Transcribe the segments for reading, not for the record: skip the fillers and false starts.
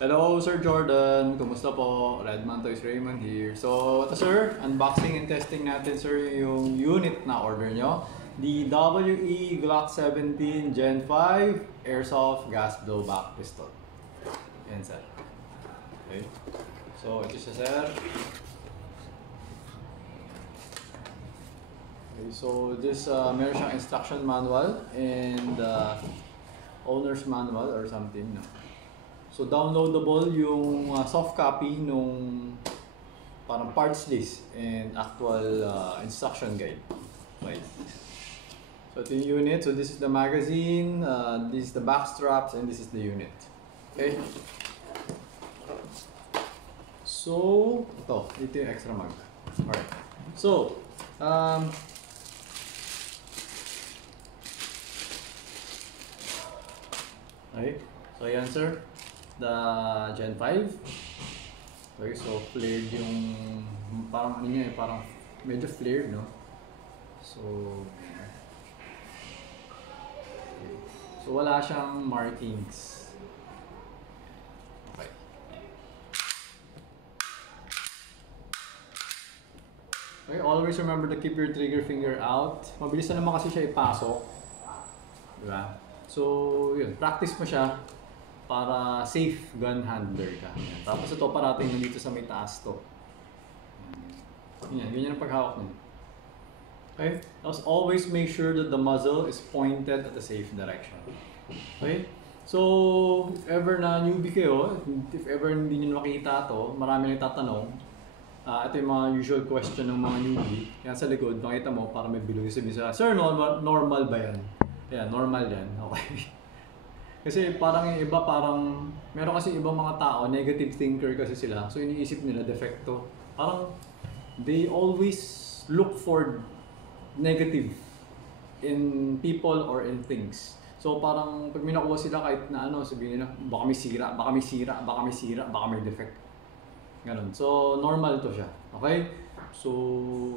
Hello Sir Jordan, kumusta po? Redman Toys Raymond here. So ito sir, unboxing and testing natin sir yung unit na order nyo. The WE Glock 17 Gen 5 Airsoft Gas Blowback Pistol. Yan sir. Okay. So ito siya sir. Okay, so this meron siyang instruction manual and owner's manual or something. No? So downloadable yung soft copy nung parang parts list and actual instruction guide. Right. So ito yung unit. So this is the magazine, this is the back straps, and this is the unit. Okay. So ito yung extra mag. Alright. So okay. So yan sir. The Gen 5. Okay, so flared yung parang ano niya, parang medyo flared, no? So okay. So wala siyang markings. Okay. Okay, always remember to keep your trigger finger out. Mabilis na naman kasi siya ipasok. Diba? So, yun, practice mo siya para safe gun handler ka. Yan. Tapos ito parating dito sa may taas to. Yan, ganyan ang paghawak mo. Okay? Tapos always make sure that the muzzle is pointed at a safe direction. Okay? So, if ever na newbie kayo, if ever hindi nyo makita to, marami nang tatanong. Ito yung mga usual question ng mga newbie. Yan sa likod, makita mo, para may bilog. Sabihin sa, sir, normal ba yan? Yan, normal yan. Okay. Kasi parang yung iba, meron kasi ibang mga tao, negative thinker kasi sila. So iniisip nila, defecto. Parang, they always look for negative in people or in things. So parang, pag may nakuha sila kahit na ano, sabihin nila, baka may sira, baka may sira, baka may sira, baka may defect. Ganun. So normal to siya. Okay? So,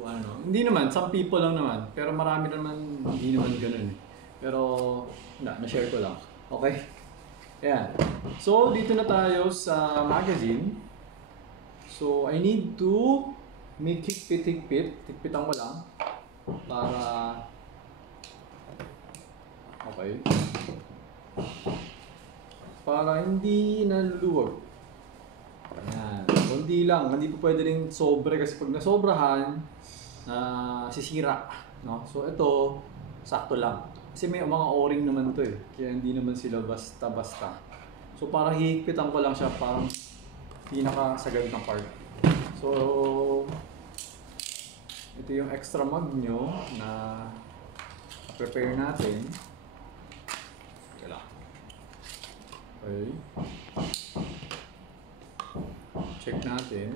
ano, hindi naman, some people lang naman. Pero marami naman, hindi naman ganun eh. Pero, na-share ko lang. Okay? Ayan. So, dito na tayo sa magazine. So, I need to make higpit. Higpitan ko lang. Para... Okay. Para hindi naluluwag. Ayan. Kundi lang. Hindi po pwede rin sobre kasi pag nasobrahan, sisira. No? So, ito, sakto lang. Kasi may mga o-ring naman to eh. Kaya hindi naman sila basta-basta. So parang hihigpitan ko lang siya parang pinakasagad na part. So ito yung extra mag nyo na prepare natin. Okay lang. Okay. Check natin.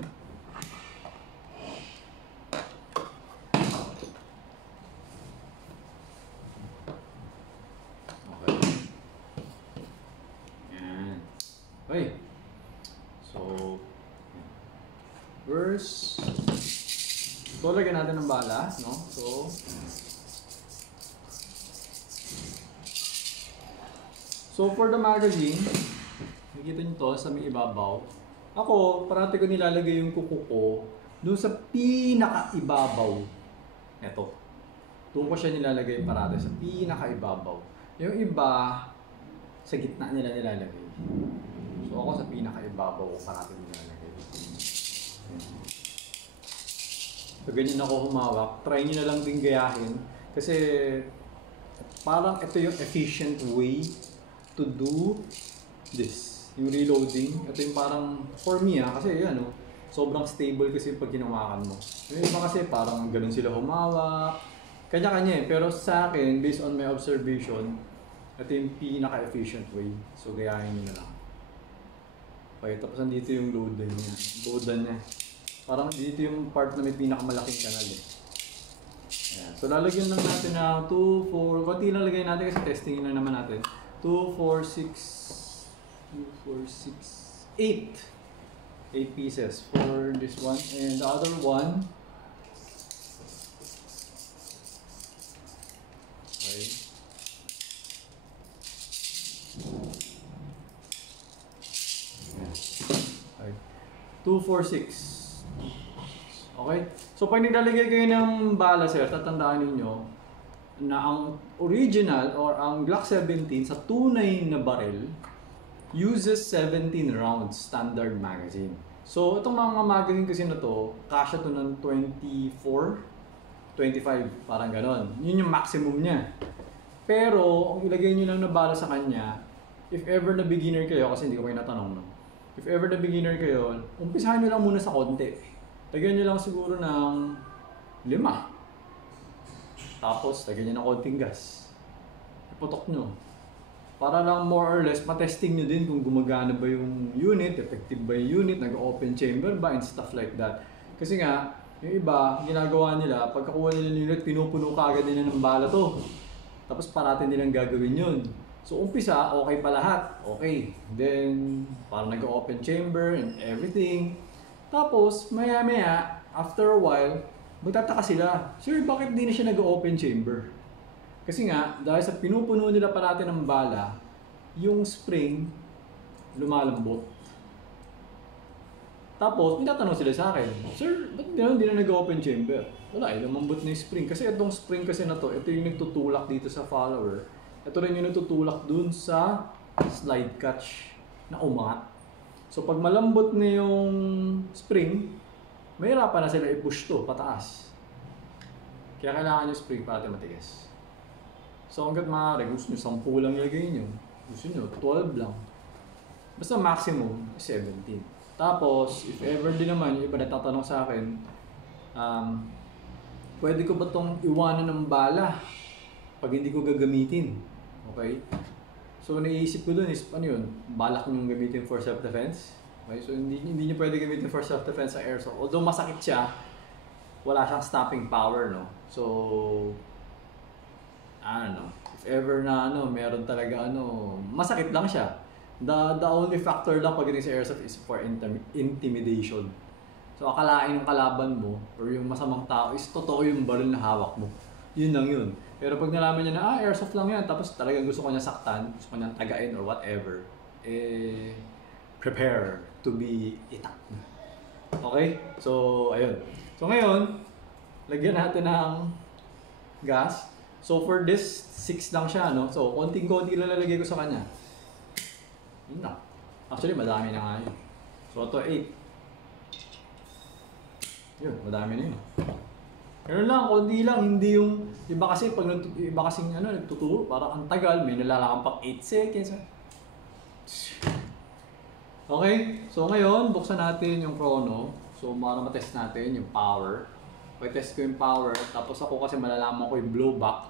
Okay. So, first, lagyan natin ng bala, no? So for the magazine, nakikita nyo to sa may ibabaw. Ako, parati ko nilalagay yung kuko ko doon sa pinaka-ibabaw. Ito. Doon ko siya nilalagay parati sa pinaka-ibabaw. Yung iba, sa gitna nila nilalagay. So ako sa pinaka-ibabaw ko parati nilalagay. So ganyan ako humawak. Try nyo na lang din gayahin. Kasi parang ito yung efficient way to do this. Yung reloading. Ito yung parang, for me kasi ano, sobrang stable kasi pag ginawakan mo. Yung iba kasi parang ganun sila humawak. Kanya-kanya eh. Pero sa akin, based on my observation, ito yung pinaka-efficient way. So gayahin nyo na lang. Okay, tapos nandito yung loadan niya. Loadan niya. Parang dito yung part na may pinakamalaking kanal eh. Ayan. So lalagyan lang natin na 2, 4, konti lang lagay natin kasi testingin na naman natin. 2, 4, 6, 8 pieces for this one. And the other one, okay. 246. Okay? So pag nilalagay kayo ng bala, sir, tatandaan ninyo na ang original or ang Glock 17 sa tunay na barrel uses 17 rounds standard magazine. So itong mga magazine kasi na to, kasya to ng 24, 25, parang ganon. Yun yung maximum niya. Pero, ang ilagay nyo lang na bala sa kanya, if ever na beginner kayo, kasi hindi ko kayo natanong, no? If ever na beginner kayo, umpisahan nyo lang muna sa konti. Lagyan nyo lang siguro ng 5. Tapos, lagyan nyo ng konting gas. Iputok nyo. Para lang more or less, matesting nyo din kung gumagana ba yung unit, effective ba yung unit, nag-open chamber ba, and stuff like that. Kasi nga, yung iba, ginagawa nila, pagkakuha nila ng unit, pinupuno ka agad nila ng bala to. Tapos parating nilang gagawin yun. So umpisa, okay pa lahat. Okay. Then, parang nag-open chamber and everything. Tapos, maya-maya, after a while, magtataka sila, sir, bakit di na siya nag-open chamber? Kasi nga, dahil sa pinupuno nila parati ng bala, yung spring, lumalambot. Tapos, may tatanong sila sa akin, sir, ba't hindi na nag-open chamber? Wala, lumambot na yung spring. Kasi itong spring kasi na to, ito yung nagtutulak dito sa follower. Ito rin yung nagtutulak dun sa slide catch na umangat. So pag malambot na yung spring, mahirapan na sila i-push to pataas. Kaya kailangan yung spring para matigas. So hanggat maaari, gusto nyo 10 lang ilagay nyo. Gusto nyo 12 lang. Basta maximum 17. Tapos, if ever din naman, yung iba natatanong sa akin, pwede ko ba itong iwanan ng bala pag hindi ko gagamitin? Okay? So, naisip ko dun is, ano yun? Balak nyo gamitin for self-defense? Okay? So, hindi nyo pwede gamitin for self-defense sa airsoft. Although masakit siya, wala siyang stopping power, no? So, ano, if ever na, meron talaga, masakit lang siya. The only factor lang pagdating sa airsoft is for intimidation. So akalain ng kalaban mo or yung masamang tao is totoo yung baril na hawak mo. Yun lang yun. Pero pag nalaman niya na airsoft lang yan, tapos talagang gusto ko niya saktan, gusto ko niya tagain or whatever, prepare to be itak. Okay? So, ayun. So ngayon, lagyan natin ng gas. So for this, 6 lang siya, no? So konting-konti lang lalagay ko sa kanya. Yun na. Actually, madami na nga yun. So ito, 8. Yun, madami na yun. Pero lang, konti lang, hindi yung iba kasi pag iba kasing nagtuturo, parang ang tagal, may nalalakang pang 8 seconds. Okay, so ngayon, buksan natin yung chrono. So para matest natin yung power. Pag-test ko yung power, tapos ako kasi malalaman ko yung blowback.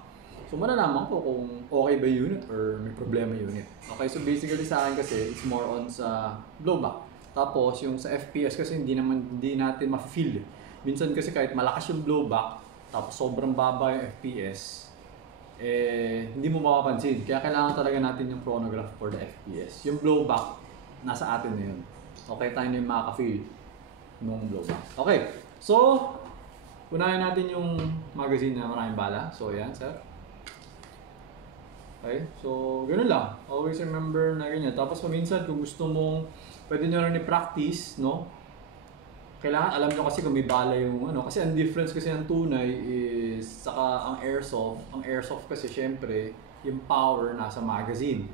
So malalaman ko kung okay ba yung unit or may problema yung unit. Okay, so basically sa akin kasi, it's more on sa blowback. Tapos yung sa FPS kasi hindi natin ma-feel. Minsan kasi kahit malakas yung blowback, tapos sobrang baba yung FPS, hindi mo mapapansin. Kaya kailangan talaga natin yung chronograph for the FPS. Yung blowback, nasa atin na yun. Okay, tayo na yung makaka-feel nung blowback. Okay, so, unahin natin yung magazine na maraming bala. So, yan, sir. Okay, so, ganun lang. Always remember na ganyan. Tapos, minsan, kung gusto mong, pwede nyo rin i-practice, no? Kailangan alam nyo kasi kung may bala yung kasi ang difference kasi ng tunay is saka ang airsoft kasi syempre yung power nasa magazine.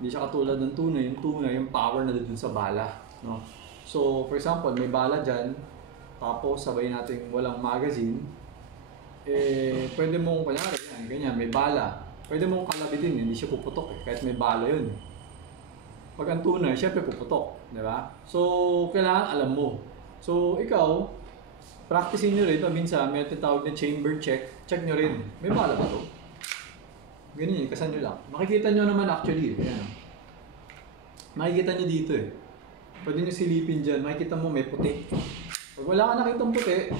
Hindi siya katulad ng tunay, yung power na doon sa bala, no? So for example, may bala dyan, tapos sabay natin walang magazine, pwede mong kunyari ganyan, may bala, pwede mong kalabitin, hindi siya puputok kahit may bala yun. Pag ang tunay, syempre puputok, di ba? So kailangan alam mo. So, ikaw, practicein nyo rin. Minsan, may tinatawag na chamber check. Check nyo rin. May bala ba ito? Ganyan, kasan nyo lang. Makikita nyo naman actually. Ayan. Makikita nyo dito eh. Pwede nyo silipin dyan. Makikita mo may puti. Pag wala ka nakitang puti,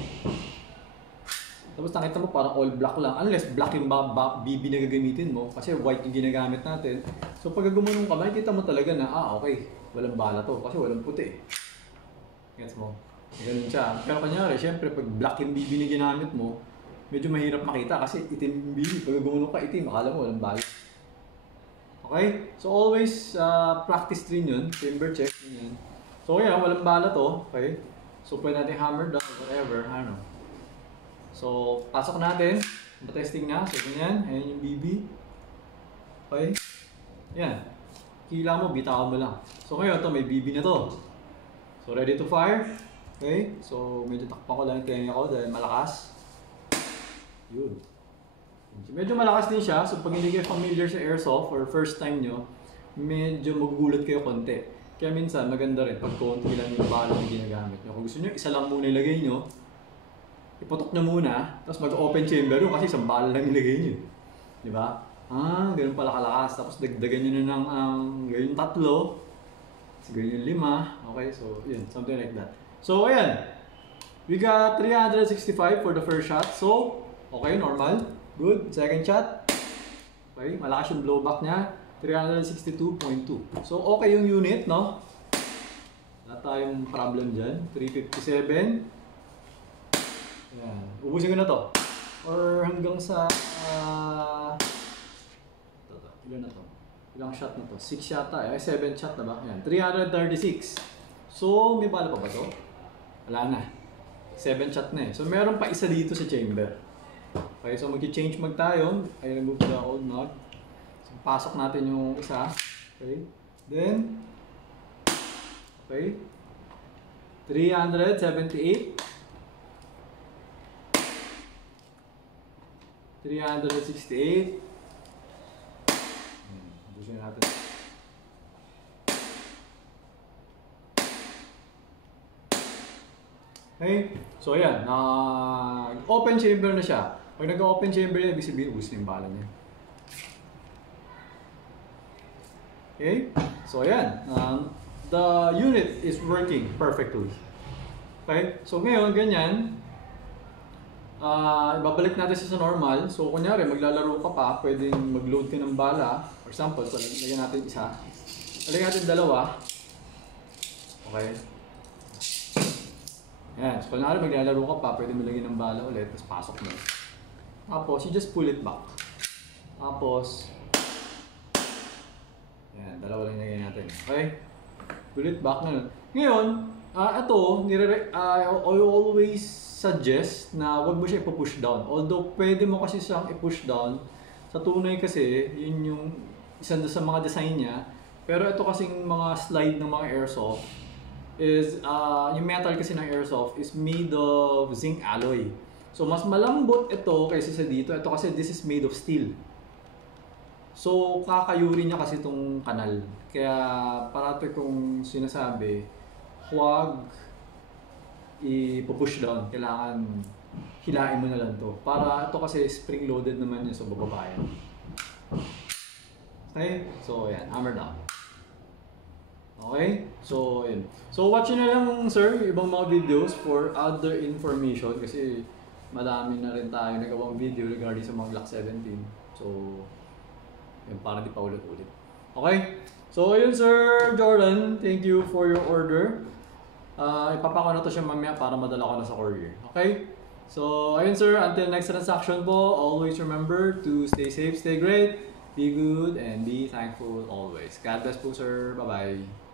tapos nakita mo parang all black lang. Unless black yung BB na gagamitin mo. Kasi white yung ginagamit natin. So, pag gumanong ka, makikita mo talaga na, okay, walang bala to. Kasi walang puti. Gets mo? Ganun siya. Pero kanyari, syempre, pag black yung BB na ginamit mo, medyo mahirap makita kasi itim yung BB. Pag gumulong ka itim, akala mo walang bala. Okay? So always practice rin yun. Chamber check. Yun. So yan, walang bala to. Okay? So pwede natin hammer down, whatever, ano. So, pasok natin. Matesting na. So, ganyan. Ayan yung BB. Okay? Yan. Kila mo, bitawan mo lang. So, ngayon, to may BB na to. So, ready to fire. Okay? So, medyo takpan ko lang yung tenga ko dahil malakas. Yun. So, medyo malakas din siya. So, pag hindi kayo familiar sa airsoft or first time nyo, medyo magugulat kayo konti. Kaya minsan, maganda rin pag konti lang yung bala na ginagamit nyo. Kung gusto nyo, isa lang muna ilagay nyo. Iputok nyo muna, tapos mag-open chamber yun kasi isang bala lang ilagay nyo. Di ba? Ganun pala kalakas. Tapos dagdagan nyo na ng ganyan 3. Tapos ganyan 5. Okay, so yun, something like that. So ayan, we got 365 for the first shot. So, okay, normal. Good. Second shot. Okay, malakas yung blowback niya. 362.2. So, okay yung unit, no? Wala tayong problem dyan. 357. Ayan. Ubusin ko na to. Or hanggang sa... ilan na to? Ilang shot na to? 6 yata. 7 shot na ba? Ayan. 336. So, may bala pa ba to? Wala na. 7 shot na eh. So, meron pa isa dito sa chamber. Okay, so mag-change mag tayo. I remove the old nut. So, pasok natin yung isa. Okay. Then, okay. 378. 368. Busin natin. Okay. So, ayan. Open chamber na siya. Pag nag-open chamber yan, ibig sabihin, ubus na yung bala niya. Okay? So, ayan. The unit is working perfectly. Okay? So, ngayon, ganyan. Ibabalik natin siya sa normal. So, kunyari, maglalaro ka pa, pwedeng mag-load ka ng bala. For example, so, lagyan natin isa. Lagyan natin 2. Okay? Yan. So, kunyari, maglalaro ka pa, pwedeng malagyan ng bala ulit, tapos pasok mo. Tapos, you just pull it back. Tapos, yan, 2 lang nilagay natin. Okay? Pull it back na. Ngayon, ito, I always suggest na wag mo siya ipo-push down. Although, pwede mo kasi siyang i-push down. Sa tunay kasi, yun yung isa sa mga design niya. Pero ito kasing mga slide ng mga airsoft is, yung metal kasi ng airsoft is made of zinc alloy. So, mas malambot ito kaysa sa dito. Ito kasi this is made of steel. So, kakayuri niya kasi itong kanal. Kaya, parati kong sinasabi, huwag i-push down. Kailangan hilain mo na lang to. Para ito kasi spring-loaded naman yun sa bababayan. Okay? So, yan. Hammer down. Okay? So, yun. So, watch nyo na lang, sir, ibang mga videos for other information. Kasi, madami na rin tayo nagawang video regarding sa mga Glock 17. So, yun, para di pa ulit-ulit. Okay? So, yun, Sir Jordan. Thank you for your order. Ipapako na to siya mamaya para madala ko na sa courier. Okay? So, ayun, sir. Until next transaction po, always remember to stay safe, stay great, be good, and be thankful always. God bless po, sir. Bye-bye.